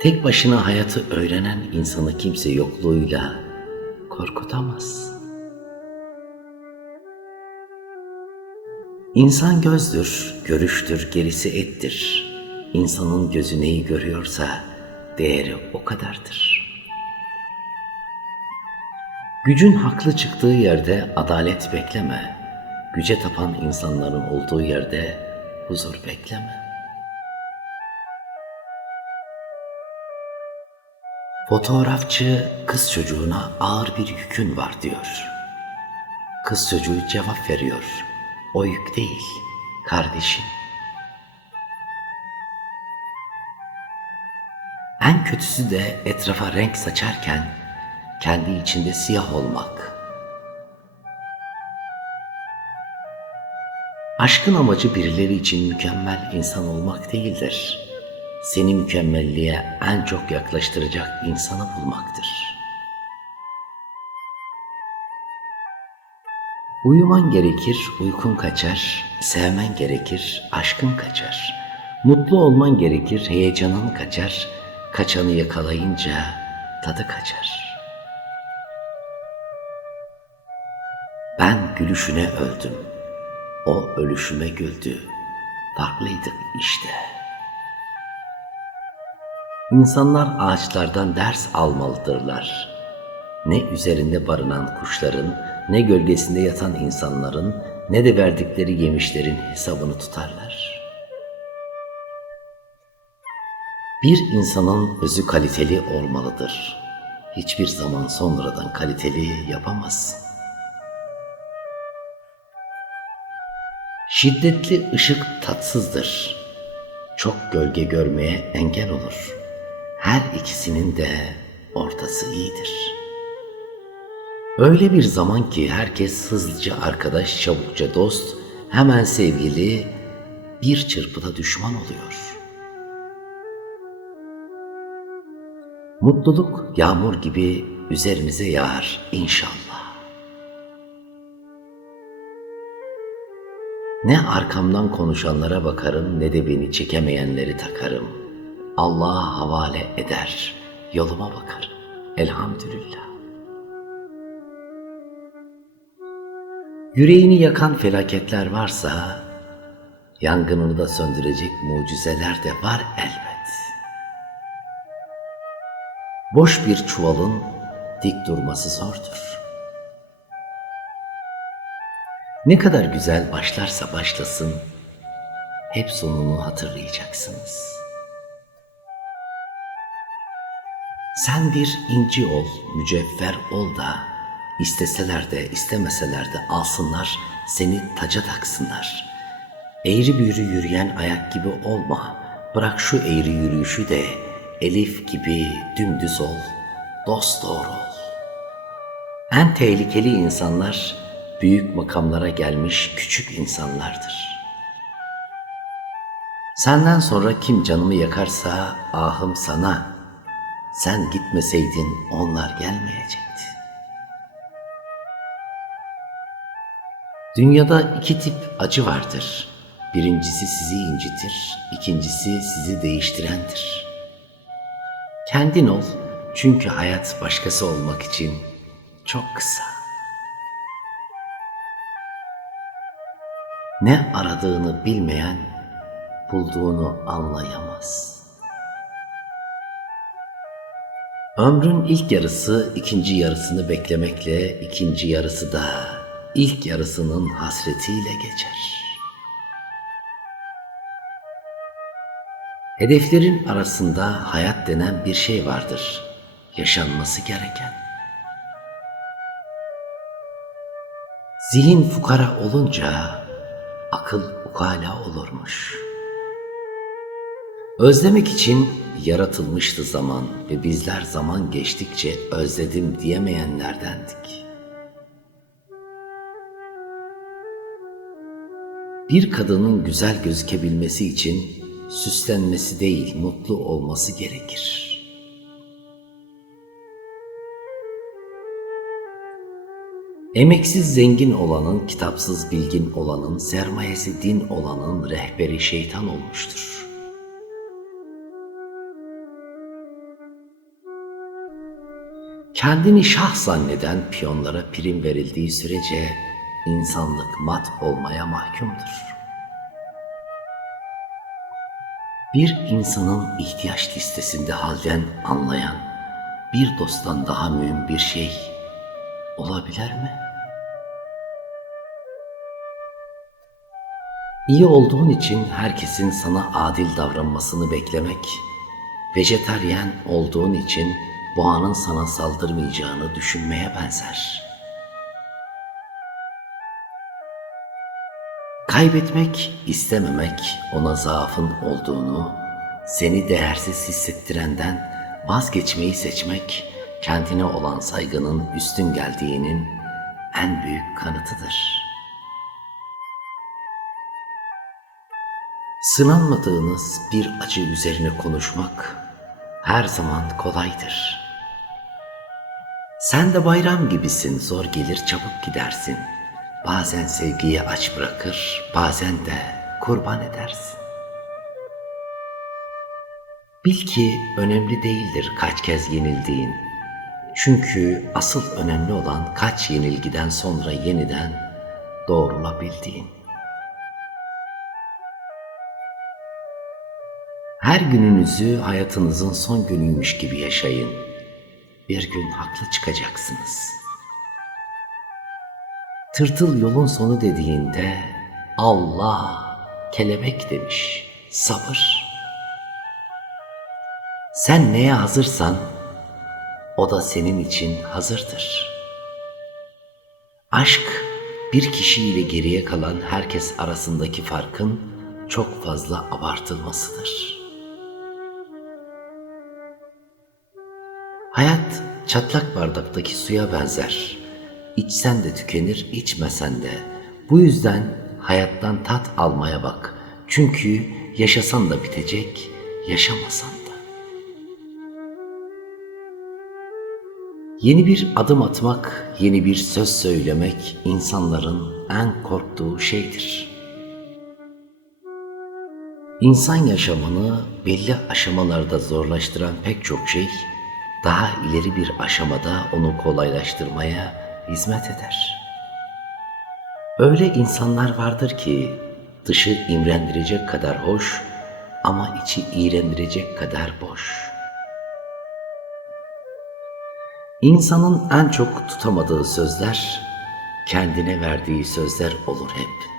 Tek başına hayatı öğrenen insanı kimse yokluğuyla korkutamaz. İnsan gözdür, görüştür, gerisi ettir. İnsanın gözü neyi görüyorsa değeri o kadardır. Gücün haklı çıktığı yerde adalet bekleme. Güce tapan insanların olduğu yerde huzur bekleme. Fotoğrafçı kız çocuğuna ağır bir yükün var diyor. Kız çocuğu cevap veriyor. O yük değil, kardeşin. En kötüsü de etrafa renk saçarken kendi içinde siyah olmak. Aşkın amacı birileri için mükemmel insan olmak değildir. Seni mükemmelliğe en çok yaklaştıracak insanı bulmaktır. Uyuman gerekir, uykun kaçar. Sevmen gerekir, aşkın kaçar. Mutlu olman gerekir, heyecanın kaçar. Kaçanı yakalayınca tadı kaçar. Ben gülüşüne öldüm. O ölüşüme güldü. Farklıydık işte. İnsanlar ağaçlardan ders almalıdırlar. Ne üzerinde barınan kuşların, ne gölgesinde yatan insanların, ne de verdikleri yemişlerin hesabını tutarlar. Bir insanın özü kaliteli olmalıdır. Hiçbir zaman sonradan kaliteli yapamazsın. Şiddetli ışık tatsızdır. Çok gölge görmeye engel olur. Her ikisinin de ortası iyidir. Öyle bir zaman ki herkes hızlıca arkadaş, çabukça dost, hemen sevgili, bir çırpıda düşman oluyor. Mutluluk yağmur gibi üzerimize yağar inşallah. Ne arkamdan konuşanlara bakarım ne de beni çekemeyenleri takarım. Allah'a havale eder, yoluma bakarım. Elhamdülillah. Yüreğini yakan felaketler varsa, yangınını da söndürecek mucizeler de var elbet. Boş bir çuvalın dik durması zordur. Ne kadar güzel başlarsa başlasın, hep sonunu hatırlayacaksınız. Sen bir inci ol, mücevher ol da, isteseler de istemeseler de alsınlar, seni taca taksınlar. Eğri büğrü yürüyen ayak gibi olma, bırak şu eğri yürüyüşü de, Elif gibi dümdüz ol, dost doğru ol. En tehlikeli insanlar, büyük makamlara gelmiş küçük insanlardır. Senden sonra kim canımı yakarsa ahım sana. Sen gitmeseydin onlar gelmeyecekti. Dünyada iki tip acı vardır. Birincisi sizi incitir, ikincisi sizi değiştirendir. Kendin ol çünkü hayat başkası olmak için çok kısa. Ne aradığını bilmeyen bulduğunu anlayamaz. Ömrün ilk yarısı ikinci yarısını beklemekle, ikinci yarısı da ilk yarısının hasretiyle geçer. Hedeflerin arasında hayat denen bir şey vardır. Yaşanması gereken. Zihin fukara olunca akıl ukala olurmuş. Özlemek için yaratılmıştı zaman ve bizler zaman geçtikçe özledim diyemeyenlerdendik. Bir kadının güzel gözükebilmesi için süslenmesi değil, mutlu olması gerekir. Emeksiz zengin olanın, kitapsız bilgin olanın, sermayesi din olanın rehberi şeytan olmuştur. Kendini şah zanneden piyonlara prim verildiği sürece insanlık mat olmaya mahkumdur. Bir insanın ihtiyaç listesinde halden anlayan bir dosttan daha mühim bir şey olabilir mi? İyi olduğun için herkesin sana adil davranmasını beklemek, vejetaryen olduğun için boğanın sana saldırmayacağını düşünmeye benzer. Kaybetmek, istememek ona zaafın olduğunu, seni değersiz hissettirenden vazgeçmeyi seçmek, kendine olan saygının üstün geldiğinin en büyük kanıtıdır.'' Sınanmadığınız bir acı üzerine konuşmak her zaman kolaydır. Sen de bayram gibisin, zor gelir çabuk gidersin. Bazen sevgiyi aç bırakır, bazen de kurban edersin. Bil ki önemli değildir kaç kez yenildiğin. Çünkü asıl önemli olan kaç yenilgiden sonra yeniden doğrulabildiğin. Her gününüzü hayatınızın son günüymüş gibi yaşayın. Bir gün haklı çıkacaksınız. Tırtıl yolun sonu dediğinde Allah kelebek demiş. Sabır. Sen neye hazırsan o da senin için hazırdır. Aşk bir kişiyle geriye kalan herkes arasındaki farkın çok fazla abartılmasıdır.'' Hayat çatlak bardaktaki suya benzer. İçsen de tükenir, içmesen de. Bu yüzden hayattan tat almaya bak. Çünkü yaşasan da bitecek, yaşamasan da. Yeni bir adım atmak, yeni bir söz söylemek insanların en korktuğu şeydir. İnsan yaşamını belli aşamalarda zorlaştıran pek çok şey daha ileri bir aşamada onu kolaylaştırmaya hizmet eder. Öyle insanlar vardır ki dışı imrendirecek kadar hoş ama içi iğrendirecek kadar boş. İnsanın en çok tutamadığı sözler kendine verdiği sözler olur hep.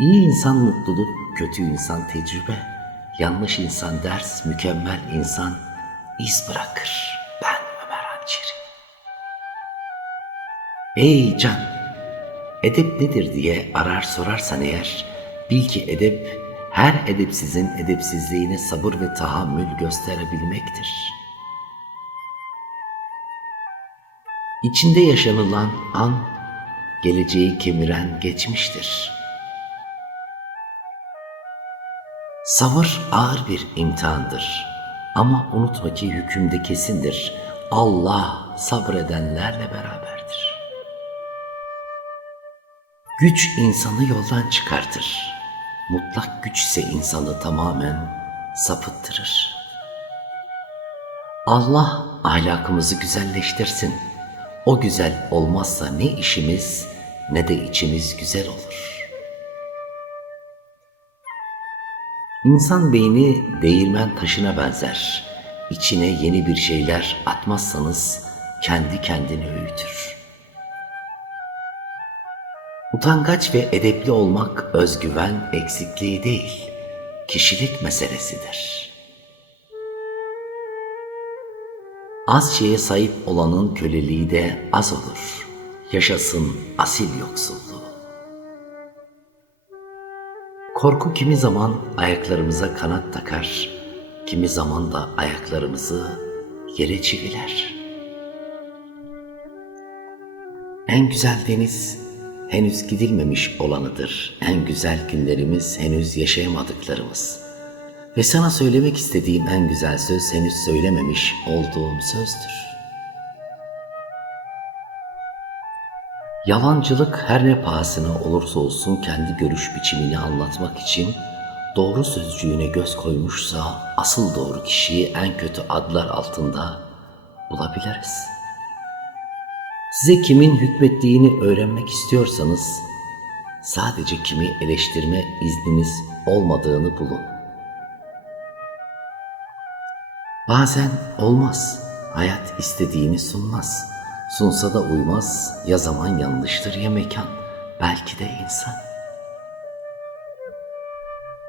İyi insan mutluluk, kötü insan tecrübe, yanlış insan ders, mükemmel insan iz bırakır. Ben Ömer Hançeri. Ey can! Edep nedir diye arar sorarsan eğer, bil ki edep, her edepsizin edepsizliğine sabır ve tahammül gösterebilmektir. İçinde yaşanılan an, geleceği kemiren geçmiştir. Sabır ağır bir imtihandır.'' Ama unutma ki hükümde kesindir. Allah sabredenlerle beraberdir. Güç insanı yoldan çıkartır. Mutlak güç ise insanı tamamen sapıttırır. Allah ahlakımızı güzelleştirsin. O güzel olmazsa ne işimiz ne de içimiz güzel olur.'' İnsan beyni değirmen taşına benzer. İçine yeni bir şeyler atmazsanız kendi kendini öğütür. Utangaç ve edepli olmak özgüven eksikliği değil, kişilik meselesidir. Az şeye sahip olanın köleliği de az olur. Yaşasın asil yoksulluğu. Korku kimi zaman ayaklarımıza kanat takar, kimi zaman da ayaklarımızı yere çiviler. En güzel deniz henüz gidilmemiş olanıdır. En güzel günlerimiz henüz yaşayamadıklarımız. Ve sana söylemek istediğim en güzel söz henüz söylememiş olduğum sözdür. Yalancılık her ne pahasına olursa olsun kendi görüş biçimini anlatmak için doğru sözcüğüne göz koymuşsa asıl doğru kişiyi en kötü adlar altında bulabiliriz. Size kimin hükmettiğini öğrenmek istiyorsanız sadece kimi eleştirme izniniz olmadığını bulun. Bazen olmaz. Hayat istediğini sunmaz. Sunsa da uymaz. Ya zaman yanlıştır ya mekan. Belki de insan.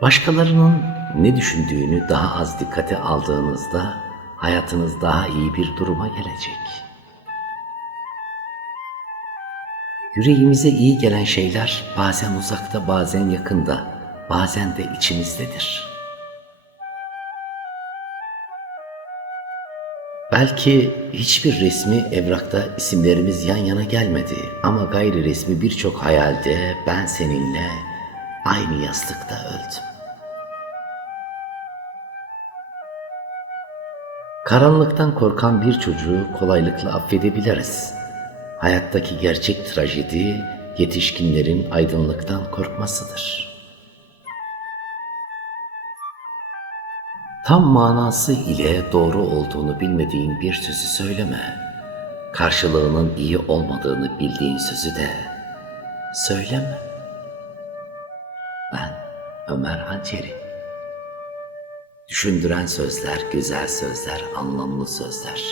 Başkalarının ne düşündüğünü daha az dikkate aldığınızda hayatınız daha iyi bir duruma gelecek. Yüreğimize iyi gelen şeyler bazen uzakta, bazen yakında, bazen de içimizdedir. Belki hiçbir resmi evrakta isimlerimiz yan yana gelmedi ama gayri resmi birçok hayalde ben seninle aynı yastıkta öldüm. Karanlıktan korkan bir çocuğu kolaylıkla affedebiliriz. Hayattaki gerçek trajedi yetişkinlerin aydınlıktan korkmasıdır. Tam manası ile doğru olduğunu bilmediğin bir sözü söyleme. Karşılığının iyi olmadığını bildiğin sözü de söyleme. Ben Ömer Hançeri. Düşündüren sözler, güzel sözler, anlamlı sözler.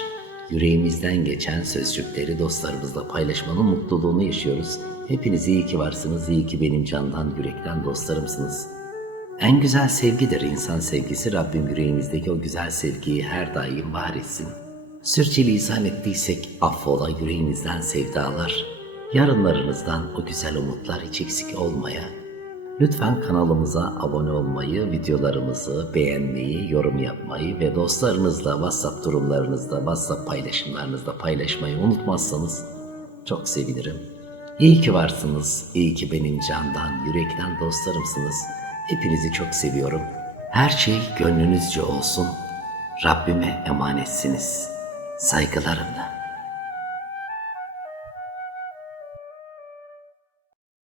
Yüreğimizden geçen sözcükleri dostlarımızla paylaşmanın mutluluğunu yaşıyoruz. Hepiniz iyi ki varsınız, iyi ki benim candan, yürekten dostlarımsınız. En güzel sevgidir insan sevgisi. Rabbim yüreğimizdeki o güzel sevgiyi her daim var etsin. Sürçülisan ettiysek affola yüreğimizden sevdalar. Yarınlarınızdan o güzel umutlar hiç eksik olmaya. Lütfen kanalımıza abone olmayı, videolarımızı beğenmeyi, yorum yapmayı ve dostlarınızla WhatsApp durumlarınızda, WhatsApp paylaşımlarınızda paylaşmayı unutmazsanız çok sevinirim. İyi ki varsınız, iyi ki benim candan, yürekten dostlarımsınız. Hepinizi çok seviyorum. Her şey gönlünüzce olsun. Rabbime emanetsiniz. Saygılarımla.